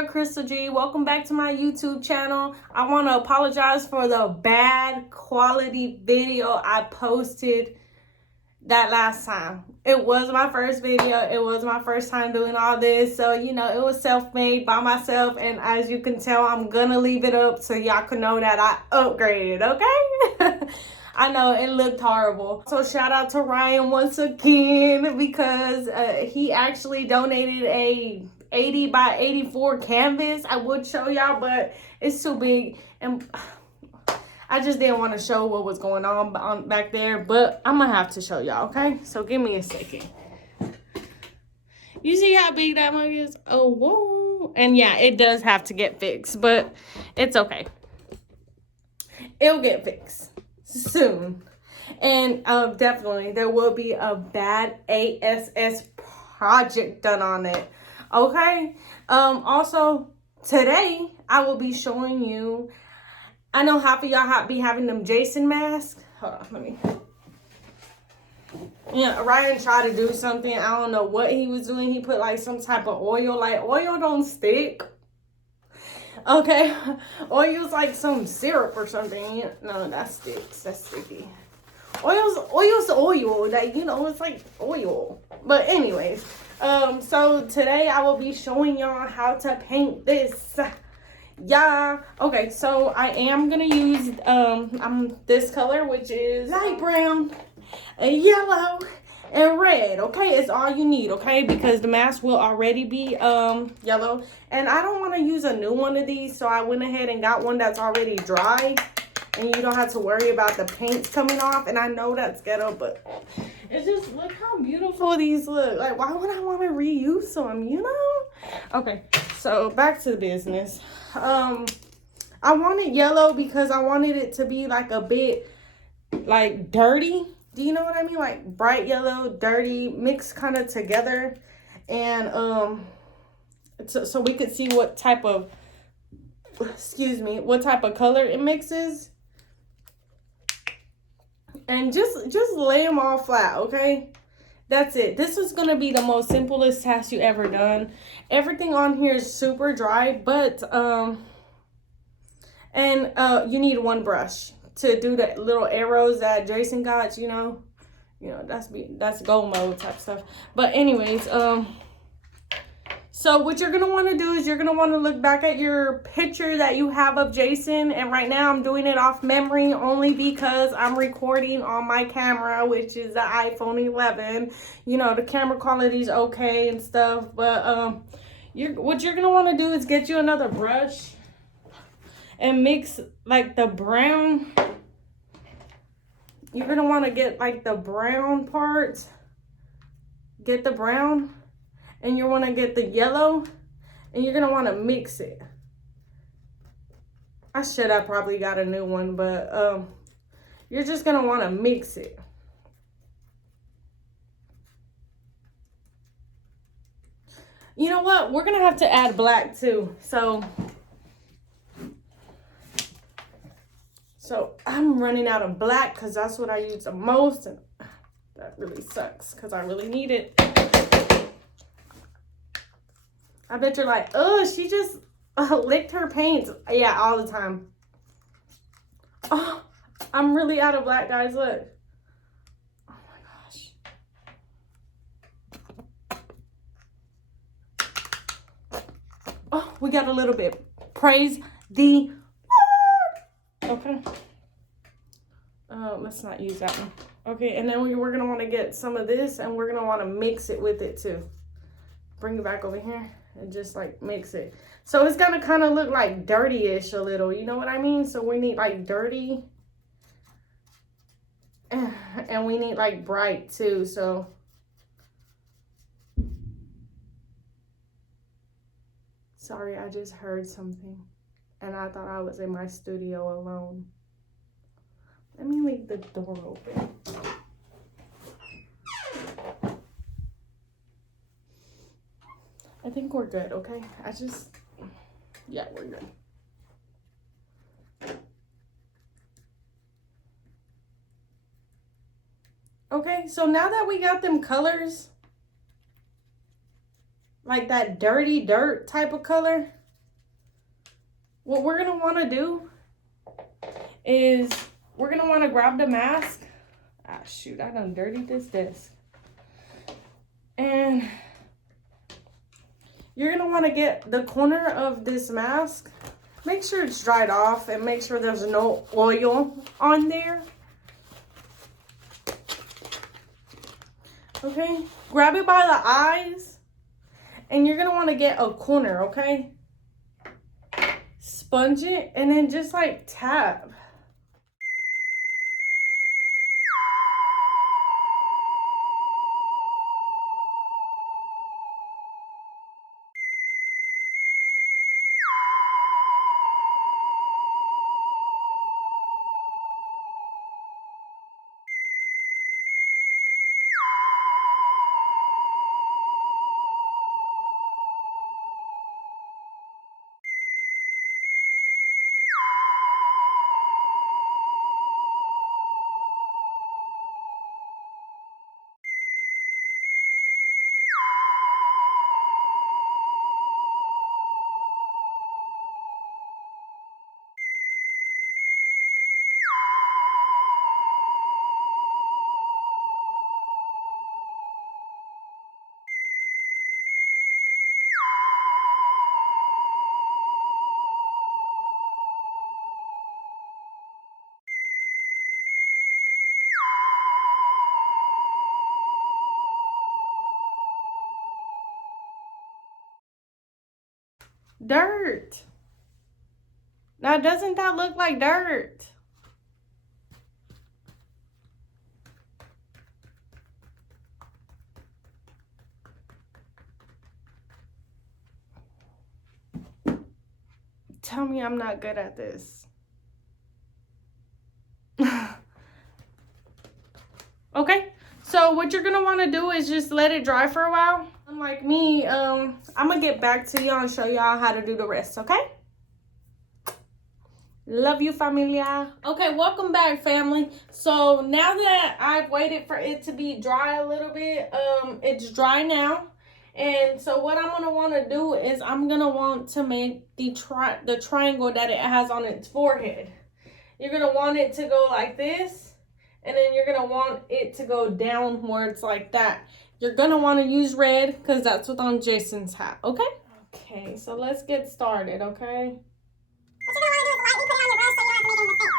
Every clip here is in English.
girl, Crystal G. Welcome back to my YouTube channel. I want to apologize for the bad quality video I posted that last time. It was my first video. It was my first time doing all this. So, you know, it was self-made by myself. And as you can tell, I'm going to leave it up so y'all can know that I upgraded, okay? I know it looked horrible. So shout out to Ryan once again because he actually donated a 80 by 84 canvas. I would show y'all, but it's too big and I just didn't want to show what was going on back there, but I'm gonna have to show y'all, okay? So give me a second. You see how big that mug is? Oh, whoa. And yeah, it does have to get fixed, but it's okay. It'll get fixed soon. And definitely there will be a bad ASS project done on it. Okay. Also today I will be showing you, I know half of y'all be having them Jason masks. Hold on, let me. Yeah, Ryan tried to do something. I don't know what he was doing. He put like some type of oil. Like oil don't stick. Okay, oil's like some syrup or something. No, that sticks. That's sticky. Oil's oil. That, you know, it's like oil. But anyways, so today I will be showing y'all how to paint this. Yeah. Okay, so I am gonna use this color, which is light brown, yellow, and red. Okay, it's all you need, okay, because the mask will already be yellow, and I don't want to use a new one of these, so I went ahead and got one that's already dry, and you don't have to worry about the paints coming off. And I know that's ghetto, but it's just, look how beautiful these look. Like, why would I want to reuse them, you know? Okay, so back to the business. I wanted yellow because I wanted it to be like a bit like dirty. Do you know what I mean? Like bright yellow, dirty, mixed kind of together. And so we could see what type of, what type of color it mixes. And just lay them all flat, okay? That's it. This is going to be the most simplest task you ever done. Everything on here is super dry, but you need one brush to do the little arrows that Jason got, you know, that's go mode type stuff. But anyways, so what you're going to want to do is you're going to want to look back at your picture that you have of Jason. And right now I'm doing it off memory only because I'm recording on my camera, which is the iPhone 11. You know, the camera quality is okay and stuff. But what you're going to want to do is get you another brush and mix like the brown. You're going to want to get like the brown parts. Get the brown. And you want to get the yellow, and you're going to want to mix it. I should have probably got a new one, but you're just going to want to mix it. You know what? We're going to have to add black too. So I'm running out of black because that's what I use the most. And that really sucks because I really need it. I bet you're like, oh, she just licked her paint. Yeah, all the time. Oh, I'm really out of black, guys. Look. Oh, my gosh. Oh, we got a little bit. Praise the Lord. Okay. Let's not use that one. Okay, and then we're going to want to get some of this, and we're going to want to mix it with it, too. Bring it back over here. And just like mix it. So it's gonna kind of look like dirty-ish a little, you know what I mean? So we need like dirty and we need like bright too. So sorry, I just heard something and I thought I was in my studio alone. Let me leave the door open. I think we're good, okay? Yeah, we're good. Okay, so now that we got them colors, like that dirty dirt type of color, what we're going to want to do is we're going to want to grab the mask. Ah, shoot, I done dirtied this desk. And you're going to want to get the corner of this mask. Make sure it's dried off and make sure there's no oil on there. Okay, grab it by the eyes and you're gonna want to get a corner, okay? Sponge it and then just like tap. Dirt. Now, doesn't that look like dirt? Tell me I'm not good at this. Okay, so what you're gonna want to do is just let it dry for a while. Unlike me, I'm gonna get back to y'all and show y'all how to do the rest, okay? Love you, familia. Okay, welcome back, family. So now that I've waited for it to be dry a little bit, it's dry now. And so what I'm gonna want to do is I'm gonna want to make the triangle that it has on its forehead. You're gonna want it to go like this, and then you're gonna want it to go downwards like that. You're gonna want to use red because that's what's on Jason's hat. Okay. Okay. So let's get started. Okay. What you're gonna want to do is lightly put it on your brush so you don't have to make any mistakes.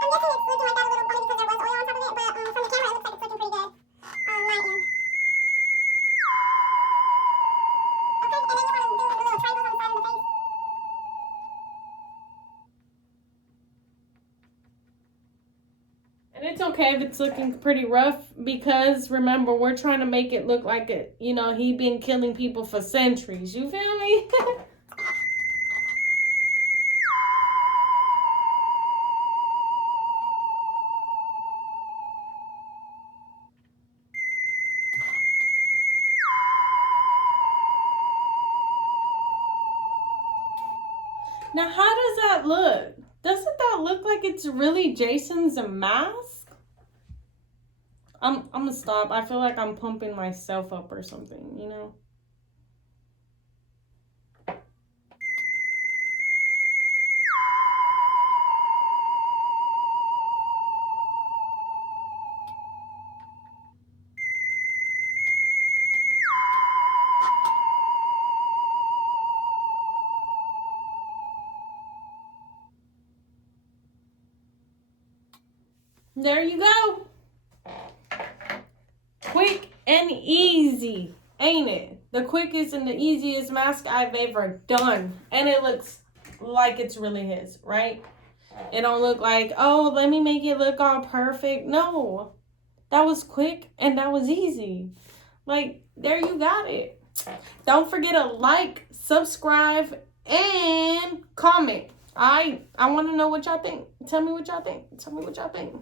I'm guessing it's looking like that a little funny because there was oil on top of it, but from the camera it looks like it's looking pretty good on my end. Okay, and then you want to do the little triangles on the side of the face. And it's okay if it's looking pretty rough because remember, we're trying to make it look like it, you know, he been killing people for centuries. You feel me? Now, how does that look? Doesn't that look like it's really Jason's mask? I'm gonna stop. I feel like I'm pumping myself up or something, you know? There you go. Quick and easy, ain't it? The quickest and the easiest mask I've ever done. And it looks like it's really his, right? It don't look like, oh, let me make it look all perfect. No, that was quick and that was easy. Like, there you got it. Don't forget to like, subscribe, and comment. I want to know what y'all think. Tell me what y'all think.